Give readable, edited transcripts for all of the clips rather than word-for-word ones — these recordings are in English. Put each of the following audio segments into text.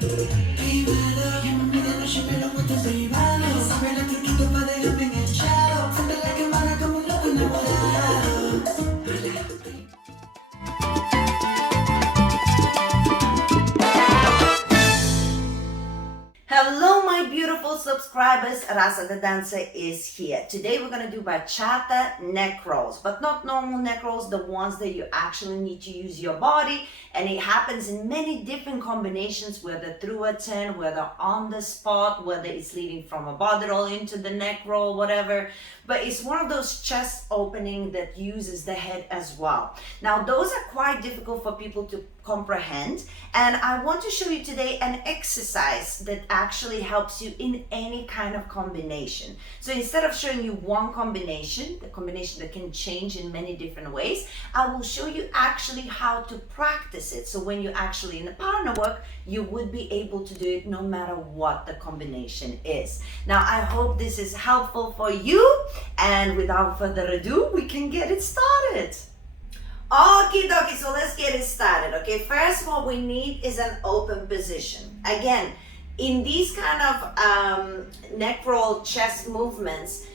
Privado, llámame de noche pero no te privado. Sabe los truquitos pa' dejarme enganchado. Siente la quemada como un loco enamorado. Hello, my beautiful subscribers. Rasa the dancer is here. Today we're gonna do bachata neck rolls, but not normal neck rolls, the ones that you actually need to use your body, and it happens in many different combinations, whether through a turn, whether on the spot, whether it's leading from a body roll into the neck roll, whatever. But it's one of those chest opening that uses the head as well. Now, those are quite difficult for people to comprehend, and I want to show you today an exercise that actually helps you in any kind of combination. So instead of showing you one combination, the combination that can change in many different ways, I will show you actually how to practice it. So when you're actually in a partner work, you would be able to do it no matter what the combination is. Now, I hope this is helpful for you, and without further ado, we can get it started. Okie dokie, so let's get it started. Okay, first what we need is an open position. Again, in these kind of neck roll chest movements,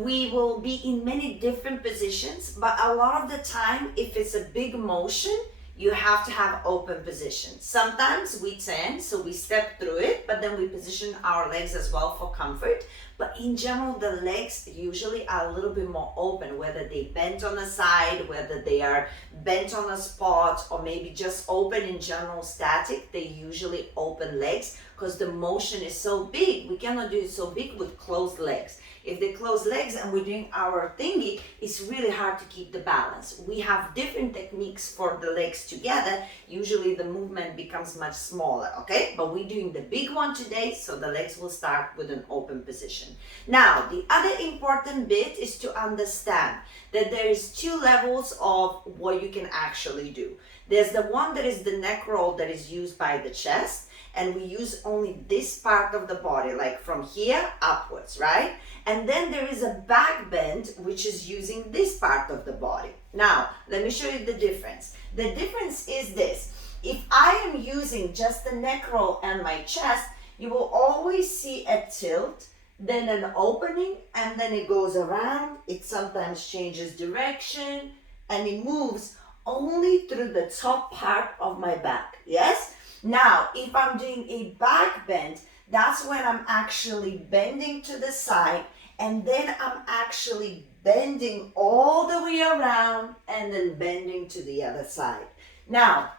we will be in many different positions, but a lot of the time, if it's a big motion, you have to have open position. Sometimes we turn, so we step through it, but then we position our legs as well for comfort. But in general, the legs usually are a little bit more open, whether they bent on the side, whether they are bent on a spot, or maybe just open in general static. They usually open legs because the motion is so big. We cannot do it so big with closed legs. If they close legs and we're doing our thingy, it's really hard to keep the balance. We have different techniques for the legs together. Usually the movement becomes much smaller, okay? But we're doing the big one today, so the legs will start with an open position. Now, the other important bit is to understand that there is two levels of what you can actually do. There's the one that is the neck roll that is used by the chest, and we use only this part of the body, like from here upwards, right? And then there is a back bend, which is using this part of the body. Now, let me show you the difference. The difference is this. If I am using just the neck roll and my chest, you will always see a tilt, then an opening, and then it goes around. It sometimes changes direction, and it moves only through the top part of my back, yes? Now, if I'm doing a back bend, that's when I'm actually bending to the side, and then I'm actually bending all the way around and then bending to the other side. Now,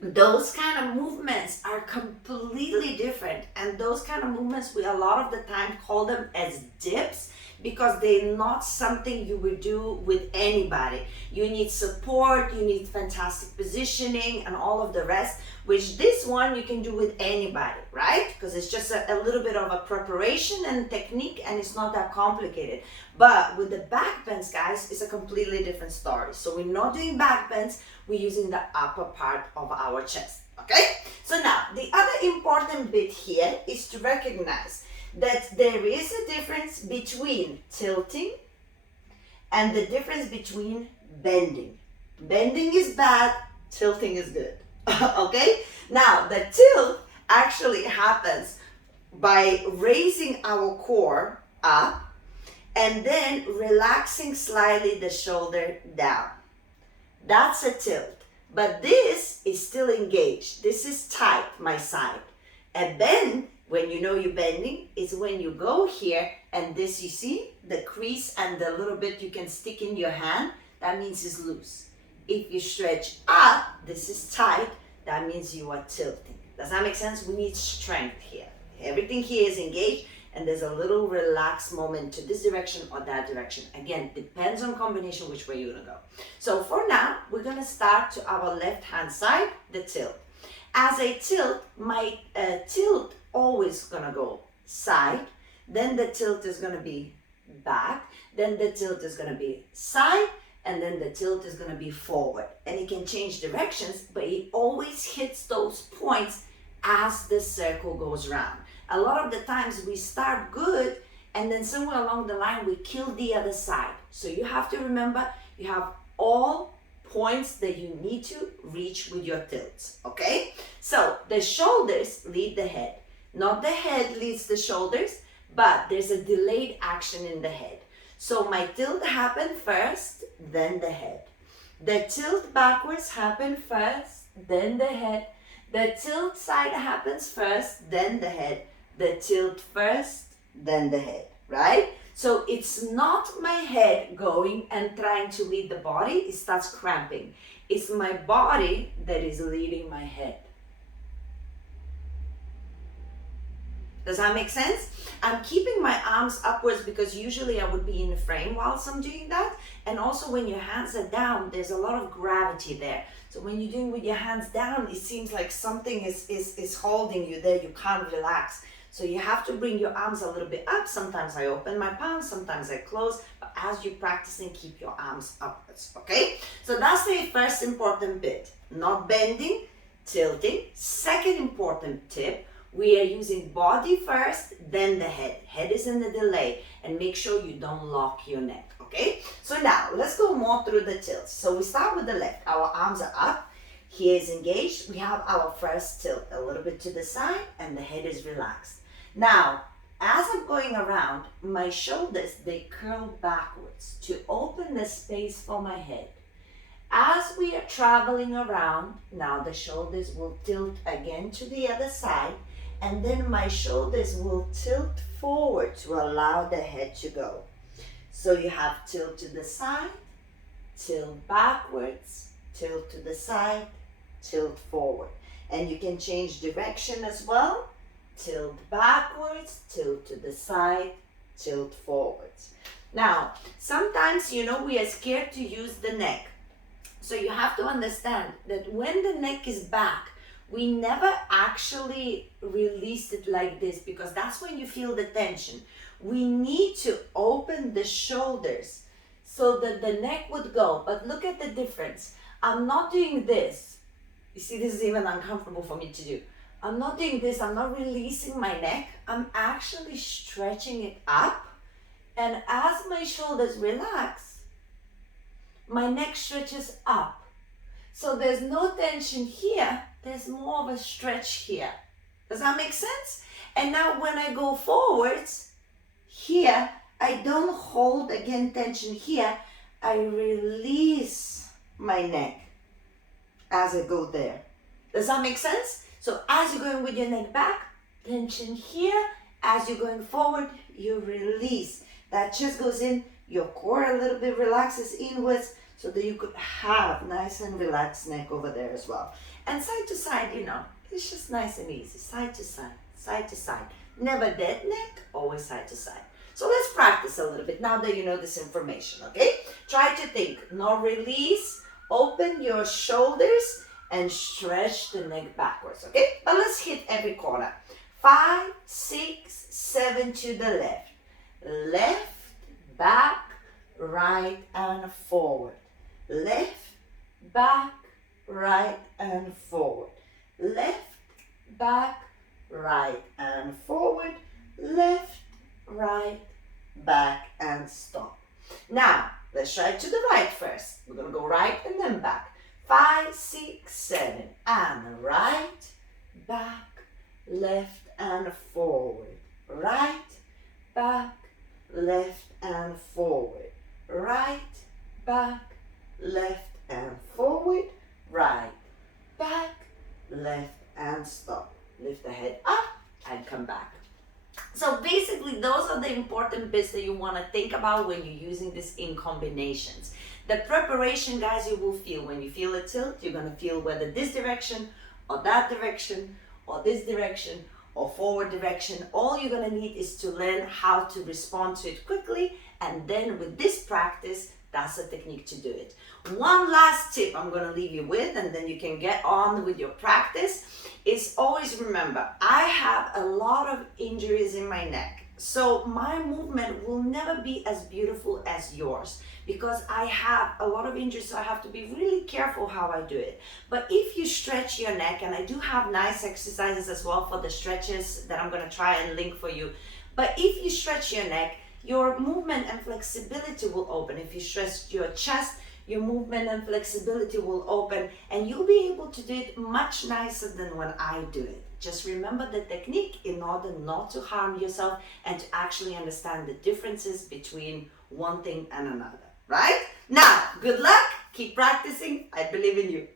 those kind of movements are completely different, and those kind of movements we a lot of the time call them as dips, because they're not something you would do with anybody. You need support, you need fantastic positioning and all of the rest, which this one you can do with anybody, right? Because it's just a little bit of a preparation and technique, and it's not that complicated. But with the back bends, guys, it's a completely different story. So we're not doing back bends, we're using the upper part of our chest, okay? So now, the other important bit here is to recognize that there is a difference between tilting and the difference between bending. Bending is bad, tilting is good. Okay? Now, the tilt actually happens by raising our core up and then relaxing slightly the shoulder down. That's a tilt. But this is still engaged. This is tight, my side. A bend, when you know you're bending, is when you go here and this, you see, the crease and the little bit you can stick in your hand, that means it's loose. If you stretch up, this is tight, that means you are tilting. Does that make sense? We need strength here. Everything here is engaged, and there's a little relaxed moment to this direction or that direction. Again, depends on combination which way you're gonna go. So for now, we're gonna start to our left hand side, the tilt. As a tilt, my tilt always gonna go side, then the tilt is gonna be back, then the tilt is gonna be side, and then the tilt is gonna be forward. And it can change directions, but it always hits those points as the circle goes round. A lot of the times we start good, and then somewhere along the line we kill the other side. So you have to remember, you have all points that you need to reach with your tilts, okay? So the shoulders lead the head. Not the head leads the shoulders, but there's a delayed action in the head. So my tilt happened first, then the head. The tilt backwards happened first, then the head. The tilt side happens first, then the head. The tilt first, then the head, right? So it's not my head going and trying to lead the body, it starts cramping. It's my body that is leading my head. Does that make sense? I'm keeping my arms upwards because usually I would be in the frame whilst I'm doing that. And also when your hands are down, there's a lot of gravity there. So when you're doing with your hands down, it seems like something is holding you there. You can't relax. So you have to bring your arms a little bit up. Sometimes I open my palms, sometimes I close. But as you're practicing, keep your arms upwards, okay? So that's the first important bit. Not bending, tilting. Second important tip, we are using body first, then the head. Head is in the delay, and make sure you don't lock your neck, okay? So now, let's go more through the tilts. So we start with the left. Our arms are up. Here is engaged. We have our first tilt a little bit to the side, and the head is relaxed. Now, as I'm going around, my shoulders, they curl backwards to open the space for my head. As we are traveling around, now the shoulders will tilt again to the other side, and then my shoulders will tilt forward to allow the head to go. So you have tilt to the side, tilt backwards, tilt to the side, tilt forward. And you can change direction as well. Tilt backwards, tilt to the side, tilt forwards. Now, sometimes, we are scared to use the neck. So you have to understand that when the neck is back, we never actually release it like this because that's when you feel the tension. We need to open the shoulders so that the neck would go. But look at the difference. I'm not doing this. You see, this is even uncomfortable for me to do. I'm not doing this. I'm not releasing my neck. I'm actually stretching it up. And as my shoulders relax, my neck stretches up. So there's no tension here. There's more of a stretch here. Does that make sense? And now when I go forwards, here, I don't hold again tension here. I release my neck as I go there. Does that make sense? So as you're going with your neck back, tension here. As you're going forward, you release. That chest goes in, your core a little bit relaxes inwards so that you could have nice and relaxed neck over there as well. And side to side, it's just nice and easy. Side to side, side to side. Never dead neck, always side to side. So let's practice a little bit now that you know this information, okay? Try to think, no release, open your shoulders and stretch the neck backwards, okay? But let's hit every corner. 5, 6, 7 to the left. Left, back, right, and forward. Left, back, right, and forward. Left, back, right, and forward. Left, right, back, and stop. Now, let's try to the right first. We're going to go right and then back. 5, 6, 7, and right, back, left, and forward. Right, back, left, and forward. Right, back, left, and forward. Right, back, left, and stop. Lift the head up and come back. So basically, those are the important bits that you want to think about when you're using this in combinations. The preparation, guys, you will feel. When you feel a tilt, you're going to feel whether this direction or that direction or this direction or forward direction. All you're going to need is to learn how to respond to it quickly. And then with this practice, that's a technique to do it. One last tip I'm going to leave you with, and then you can get on with your practice, is always remember, I have a lot of injuries in my neck. So my movement will never be as beautiful as yours because I have a lot of injuries, so I have to be really careful how I do it. But if you stretch your neck, and I do have nice exercises as well for the stretches that I'm going to try and link for you. But if you stretch your neck, your movement and flexibility will open. If you stretch your chest, your movement and flexibility will open, and you'll be able to do it much nicer than when I do it. Just remember the technique in order not to harm yourself and to actually understand the differences between one thing and another, right? Now, good luck, keep practicing, I believe in you.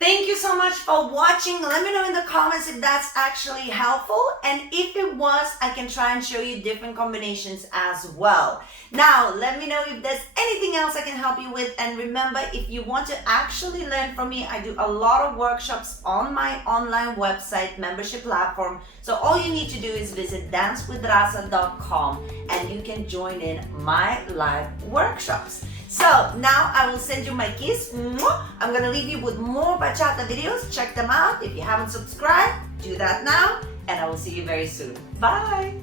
Thank you so much for watching. Let me know in the comments if that's actually helpful, and if it was, I can try and show you different combinations as well. Now, let me know if there's anything else I can help you with, and remember, if you want to actually learn from me, I do a lot of workshops on my online website membership platform. So all you need to do is visit dancewithrasa.com and you can join in my live workshops. So now I will send you my kiss. I'm gonna leave you with more bachata videos. Check them out. If you haven't subscribed, do that now, and I will see you very soon. Bye.